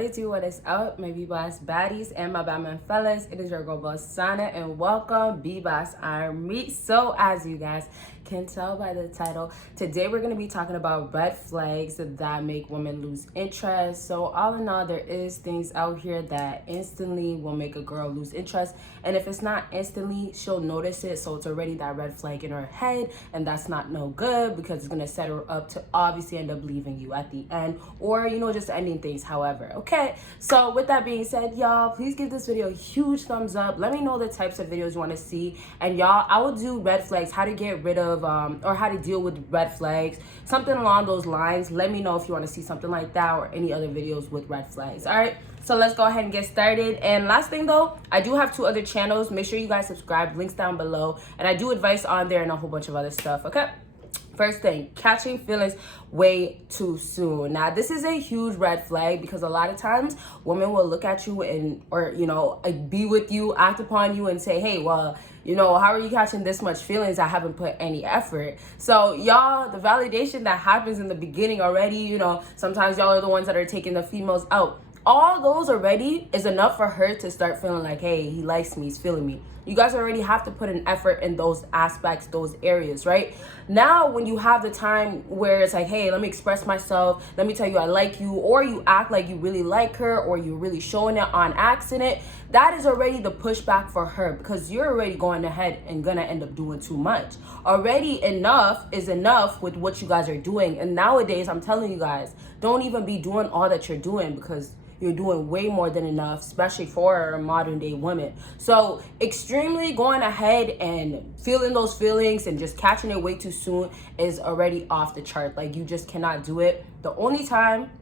What it do, what is up, my BBossBaddies and my Batman fellas? It is your girl Bosana and welcome BBossArmy. So as you guys can tell by the title, today we're going to be talking about red flags that make women lose interest. So all in all, there is things out here that instantly will make a girl lose interest, and if it's not instantly, she'll notice it, so it's already that red flag in her head, and that's not no good because it's going to set her up to obviously end up leaving you at the end, or just ending things however. Okay, so with that being said, y'all, please give this video a huge thumbs up. Let me know the types of videos you want to see, and y'all, I will do red flags, how to get rid of or how to deal with red flags, something along those lines. Let me know if you want to see something like that or any other videos with red flags. All right, so let's go ahead and get started. And last thing though, I do have 2 other channels. Make sure you guys subscribe, links down below, and I do advice on there and a whole bunch of other stuff. Okay, first thing, catching feelings way too soon. Now, this is a huge red flag because a lot of times women will look at you and be with you, act upon you, and say, hey, well, how are you catching this much feelings? I haven't put any effort. So y'all, the validation that happens in the beginning already, sometimes y'all are the ones that are taking the females out. All those already is enough for her to start feeling like, hey, he likes me, he's feeling me. You guys already have to put an effort in those aspects, those areas, right? Now, when you have the time where it's like, hey, let me express myself, let me tell you I like you, or you act like you really like her, or you're really showing it on accident, that is already the pushback for her because you're already going ahead and gonna end up doing too much. Already enough is enough with what you guys are doing. And nowadays, I'm telling you guys, don't even be doing all that you're doing because you're doing way more than enough, especially for a modern day woman. So extremely going ahead and feeling those feelings and just catching it way too soon is already off the chart. Like, you just cannot do it. The only time,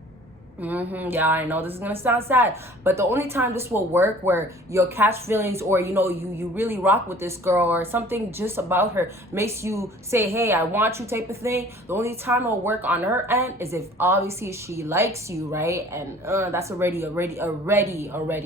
yeah, I know this is gonna sound sad, but the only time this will work where you'll catch feelings, or you really rock with this girl, or something just about her makes you say, hey, I want you type of thing, the only time it'll work on her end is if obviously she likes you, right? And that's already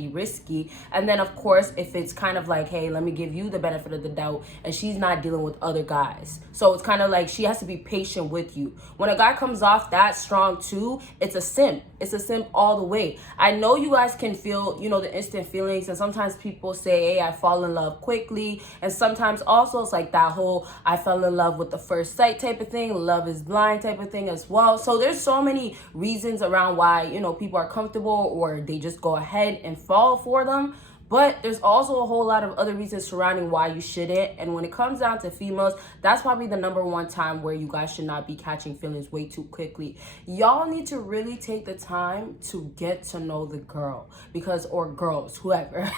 risky. And then of course, if it's kind of like, hey, let me give you the benefit of the doubt, and she's not dealing with other guys, so it's kind of like she has to be patient with you. When a guy comes off that strong too, it's a simp. It's a simp all the way. I know you guys can feel, the instant feelings, and sometimes people say, hey, I fall in love quickly, and sometimes also it's like that whole I fell in love with the first sight type of thing, love is blind type of thing as well. So there's so many reasons around why, people are comfortable or they just go ahead and fall for them. But there's also a whole lot of other reasons surrounding why you shouldn't. And when it comes down to females, that's probably the #1 time where you guys should not be catching feelings way too quickly. Y'all need to really take the time to get to know the girl, or girls, whoever,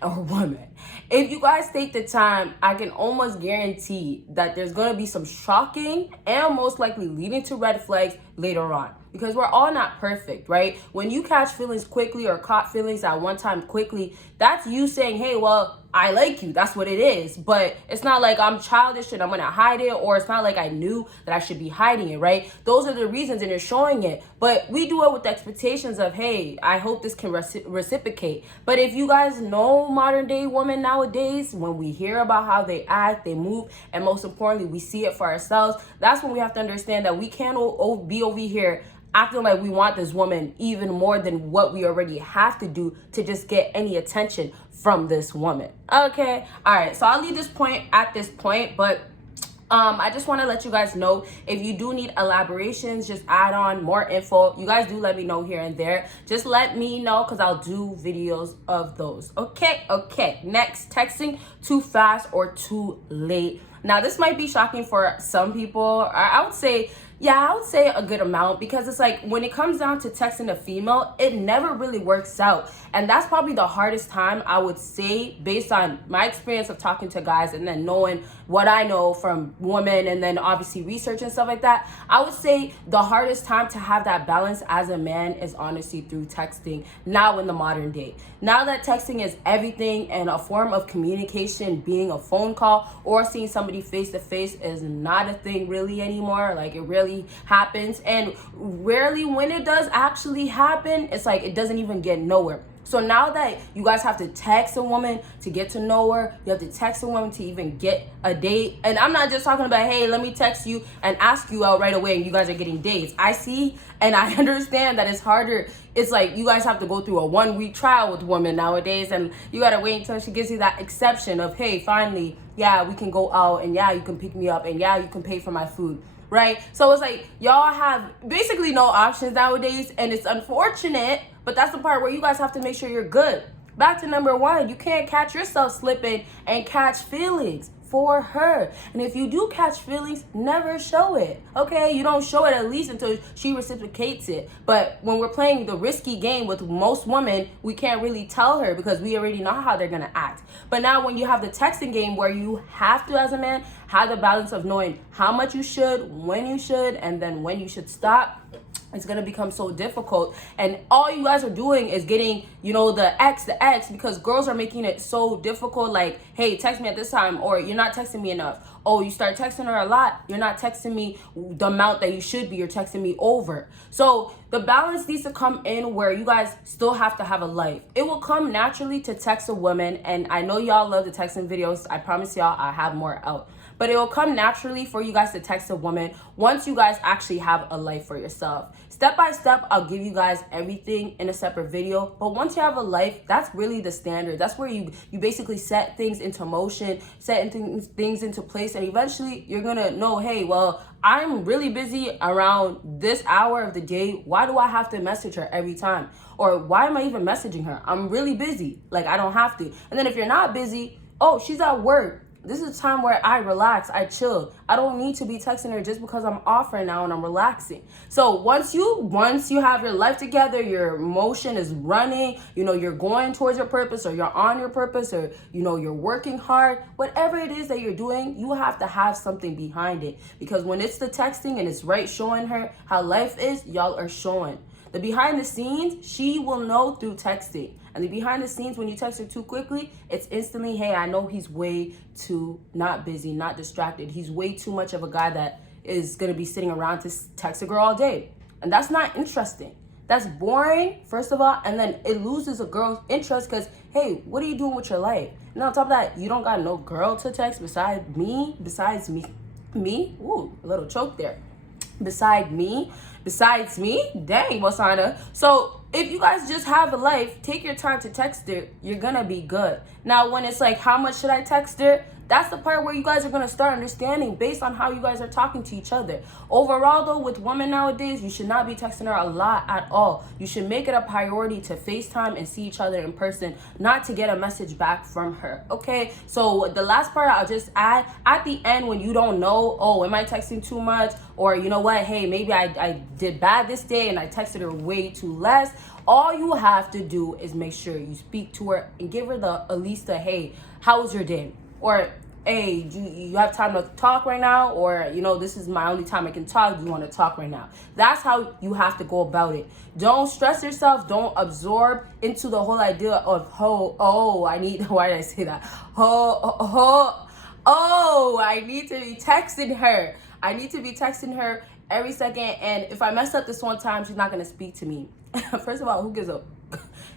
or woman. If you guys take the time, I can almost guarantee that there's going to be some shocking and most likely leading to red flags later on. Because we're all not perfect, right? When you catch feelings quickly or caught feelings at one time quickly, that's you saying, hey, well, I like you. That's what it is. But it's not like I'm childish and I'm going to hide it, or it's not like I knew that I should be hiding it, right? Those are the reasons, and you're showing it. But we do it with the expectations of, hey, I hope this can reciprocate. But if you guys know modern day women nowadays, when we hear about how they act, they move, and most importantly, we see it for ourselves, that's when we have to understand that we can't be over here acting like we want this woman even more than what we already have to do to just get any attention from this woman. Okay, all right, so I'll leave this point at this point, but I just want to let you guys know, if you do need elaborations, just add on more info. You guys do let me know here and there. Just let me know because I'll do videos of those. Okay. Next, texting too fast or too late. Now, this might be shocking for some people. I would say a good amount, because it's like when it comes down to texting a female, it never really works out. And that's probably the hardest time, I would say, based on my experience of talking to guys and then knowing what I know from women and then obviously research and stuff like that. I would say the hardest time to have that balance as a man is honestly through texting now in the modern day. Now that texting is everything and a form of communication, being a phone call or seeing somebody face to face is not a thing really anymore. Like, it really happens, and rarely when it does actually happen, it's like it doesn't even get nowhere. So now that you guys have to text a woman to get to know her, you have to text a woman to even get a date. And I'm not just talking about, hey, let me text you and ask you out right away and you guys are getting dates. I see and I understand that it's harder. It's like you guys have to go through a 1 week trial with women nowadays, and you gotta wait until she gives you that exception of, hey, finally, yeah, we can go out, and yeah, you can pick me up, and yeah, you can pay for my food. Right? So it's like y'all have basically no options nowadays, and it's unfortunate, but that's the part where you guys have to make sure you're good. Back to number one, you can't catch yourself slipping and catch feelings for her. And if you do catch feelings, never show it. Okay? You don't show it at least until she reciprocates it. But when we're playing the risky game with most women, we can't really tell her because we already know how they're gonna act. But now when you have the texting game where you have to, as a man, have the balance of knowing how much you should, when you should, and then when you should stop, it's gonna become so difficult. And all you guys are doing is getting, the X, because girls are making it so difficult. Like, hey, text me at this time, or you're not texting me enough. Oh, you start texting her a lot. You're not texting me the amount that you should be. You're texting me over. So the balance needs to come in where you guys still have to have a life. It will come naturally to text a woman. And I know y'all love the texting videos. I promise y'all I have more out. But it will come naturally for you guys to text a woman once you guys actually have a life for yourself. Step by step, I'll give you guys everything in a separate video. But once you have a life, that's really the standard. That's where you basically set things into motion, set things into place. And eventually, you're going to know, hey, well, I'm really busy around this hour of the day. Why do I have to message her every time? Or why am I even messaging her? I'm really busy. Like, I don't have to. And then if you're not busy, oh, she's at work. This is a time where I relax, I chill. I don't need to be texting her just because I'm off right now and I'm relaxing. So once you have your life together, your motion is running, you're going towards your purpose, or you're on your purpose, or you're working hard, whatever it is that you're doing, you have to have something behind it. Because when it's the texting and it's right showing her how life is, y'all are showing. The behind the scenes, she will know through texting. And the behind the scenes, when you text her too quickly, it's instantly, hey, I know he's way too not busy, not distracted. He's way too much of a guy that is going to be sitting around to text a girl all day. And that's not interesting. That's boring, first of all. And then it loses a girl's interest because, hey, what are you doing with your life? And on top of that, you don't got no girl to text besides me. Ooh, a little choke there. Besides me, dang, Bosana. So if you guys just have a life, take your time to text her, you're gonna be good. Now, when it's like, how much should I text her? That's the part where you guys are gonna start understanding based on how you guys are talking to each other. Overall, though, with women nowadays, you should not be texting her a lot at all. You should make it a priority to FaceTime and see each other in person, not to get a message back from her, okay? So the last part I'll just add, at the end when you don't know, oh, am I texting too much? Or you know what, hey, maybe I did bad this day and I texted her way too less. All you have to do is make sure you speak to her and give her at least a, hey, how was your day? Or, hey, you have time to talk right now? Or, this is my only time I can talk. Do you want to talk right now? That's how you have to go about it. Don't stress yourself. Don't absorb into the whole idea of, why did I say that? I need to be texting her. I need to be texting her every second. And if I mess up this one time, she's not going to speak to me. First of all, who gives a...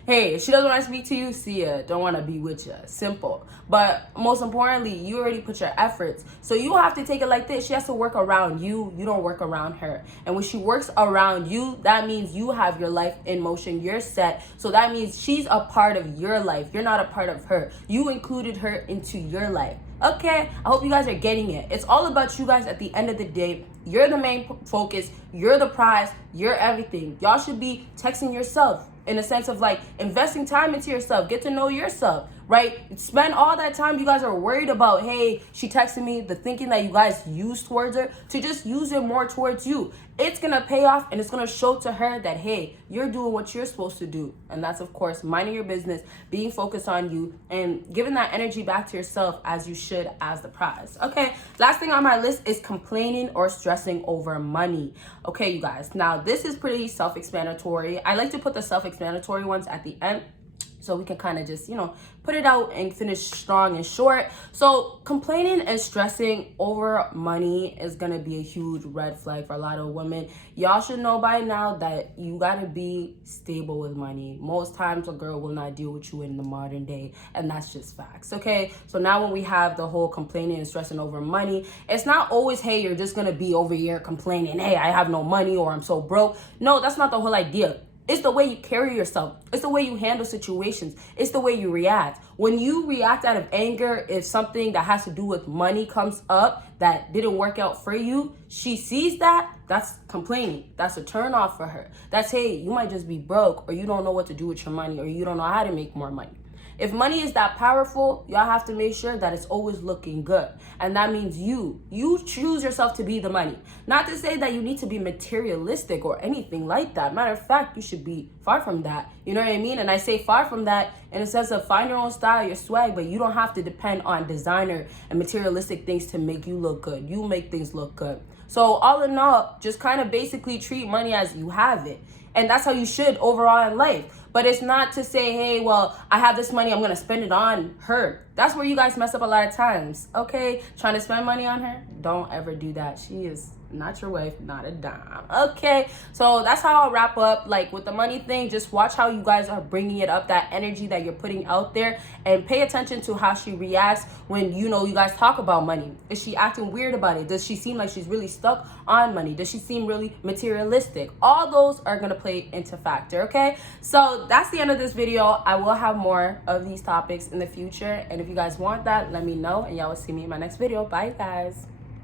Hey, if she doesn't want to speak to you, see ya. Don't want to be with you. Simple. But most importantly, you already put your efforts. So you have to take it like this. She has to work around you. You don't work around her. And when she works around you, that means you have your life in motion. You're set. So that means she's a part of your life. You're not a part of her. You included her into your life. Okay, I hope you guys are getting it. It's all about you guys at the end of the day. You're the main focus. You're the prize. You're everything. Y'all should be texting yourself in a sense of like investing time into yourself. Get to know yourself, right? Spend all that time you guys are worried about, hey, she texted me, the thinking that you guys use towards her, to just use it more towards you. It's going to pay off and it's going to show to her that, hey, you're doing what you're supposed to do. And that's, of course, minding your business, being focused on you, and giving that energy back to yourself as you should as the prize. Okay, last thing on my list is complaining or stressing over money. Okay, you guys, now this is pretty self-explanatory. I like to put the self-explanatory ones at the end, so we can kind of just, you know, put it out and finish strong and short. So complaining and stressing over money is gonna be a huge red flag for a lot of women. Y'all should know by now that you gotta be stable with money. Most times a girl will not deal with you in the modern day, and that's just facts, okay? So now when we have the whole complaining and stressing over money, it's not always, hey, you're just gonna be over here complaining, hey, I have no money or I'm so broke. No, that's not the whole idea. It's the way you carry yourself. It's the way you handle situations. It's the way you react. When you react out of anger, if something that has to do with money comes up that didn't work out for you, she sees that, that's complaining. That's a turn off for her. That's, hey, you might just be broke, or you don't know what to do with your money, or you don't know how to make more money. If money is that powerful, y'all have to make sure that it's always looking good. And that means you choose yourself to be the money. Not to say that you need to be materialistic or anything like that. Matter of fact, you should be far from that. You know what I mean? And I say far from that in a sense of find your own style, your swag, but you don't have to depend on designer and materialistic things to make you look good. You make things look good. So all in all, just kind of basically treat money as you have it. And that's how you should overall in life. But it's not to say, hey, well, I have this money, I'm going to spend it on her. That's where you guys mess up a lot of times, okay? Trying to spend money on her, don't ever do that. She is not your wife, not a dime, okay? So that's how I'll wrap up. Like with the money thing, just watch how you guys are bringing it up, that energy that you're putting out there, and pay attention to how she reacts when, you know, you guys talk about money. Is she acting weird about it? Does she seem like she's really stuck on money? Does she seem really materialistic? All those are going to play into factor, okay? So that's the end of this video. I will have more of these topics in the future, and if you guys want that, let me know, and y'all will see me in my next video. Bye, guys.